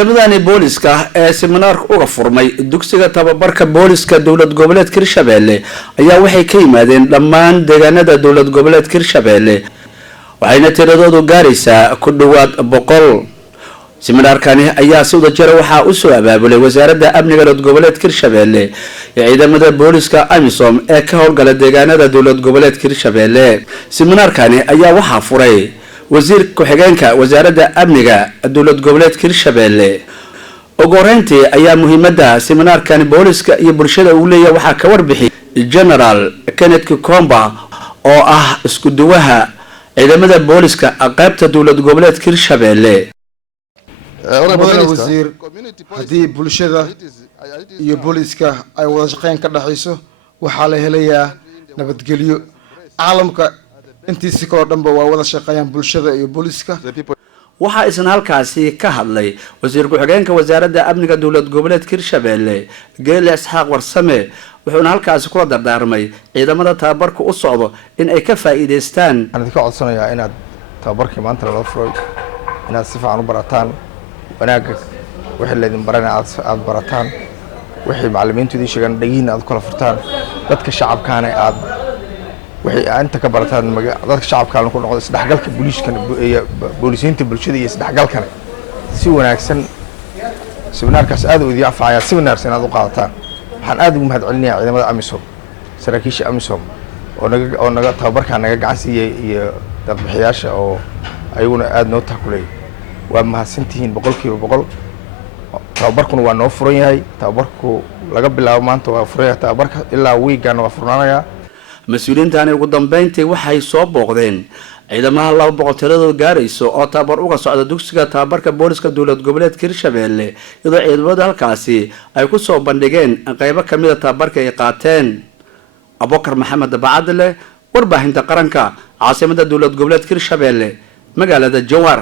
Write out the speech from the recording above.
ciidamadani booliska ee seminaarka uga furmay dugsiga tababarka booliska dowlad goboleedka Hirshabelle ayaa waxay ka yimaadeen dhammaan deegaanada dowlad goboleedka Hirshabelle waxayna tiradoodu gaaraysaa ku dhawaad 100. seminaarkani ayaa si wada jira waxa uu soo abaabulay wasaaradda amniga dowlad goboleedka Hirshabelle ee ciidamada booliska AMISOM ee ka howlgala deegaanada dowlad goboleedka Hirshabelle. seminaarkani ayaa waxa furay wasiir ku-xigeenka wasaaradda amniga dowlad goboleedka Hirshabelle. ugu horeyntii ayaa muhiimadda seminaarkan booliska iyo bulshada uu leeyahay waxa ka warbixiyay General Kenneth Kikomba oo ah isku duwaha ciidamada booliska qaybta dowlad goboleedka Hirshabelle. wasiir haddii bulshada iyo booliska ay wada shaqeyn ka dhaxayso waxaa la helayaa nabadgelyo. caalamka intiisa kala dhanba waa wada shaqeeyaan bulshada iyo booliska. waxaa isna halkaasi ka hadlay wasiir ku-xigeenka wasaaradda amniga dowlad goboleedka Hirshabelle Geele Isxaaq Warsame wuxuuna halkaasi kula dardaarmay ciidamada tababarka u socdo in ay ka faa'iideystaan. waxaan ka codsanayaa inaad tababarkii maanta la furay inaad si fiican u barataan wanaaga wixii la idin baranay aad barataan wixii macallimiintu idin sheegan dhagiin aad kala furtaan dadka shacabkaana aad wixii inta ka barataan dadka shacabka ku noqdo isdhaxgalka booliisiinta bulshada iyo isdhaxgalkana si wanaagsan. seminaarkaas aad u idin anfacaya seminaarkan aad u qaadataan. waxaan aad ugu mahadcelinayaa ciidamada AMISOM saraakiisha AMISOM oo naga tababarka naga gacan siiyay iyo dadbixiyaasha oo ayaguna aad noo takulay. waa mahadsantihiin 100%. tababarkuna waa noo furan yahay. tababarku laga bilaabo maanta waa furan yahay tababarka ilaa weekend waa furnaanaya. mas-uuliyiintani ugu dambeyntii waxay soo booqdeen ciidamada 200 tiradoodu gaarayso oo tababar uga socda dugsiga tababarka booliska dowlad goboleedka Hirshabelle iyadoo ciidamada halkaasi ay ku soo bandhigeen qaybo kamid ah tababarka ay qaateen. Abubakar Maxamed Bacadle warbaahinta qaranka caasimada dowlad goboleedka Hirshabelle magaalada Jowhar.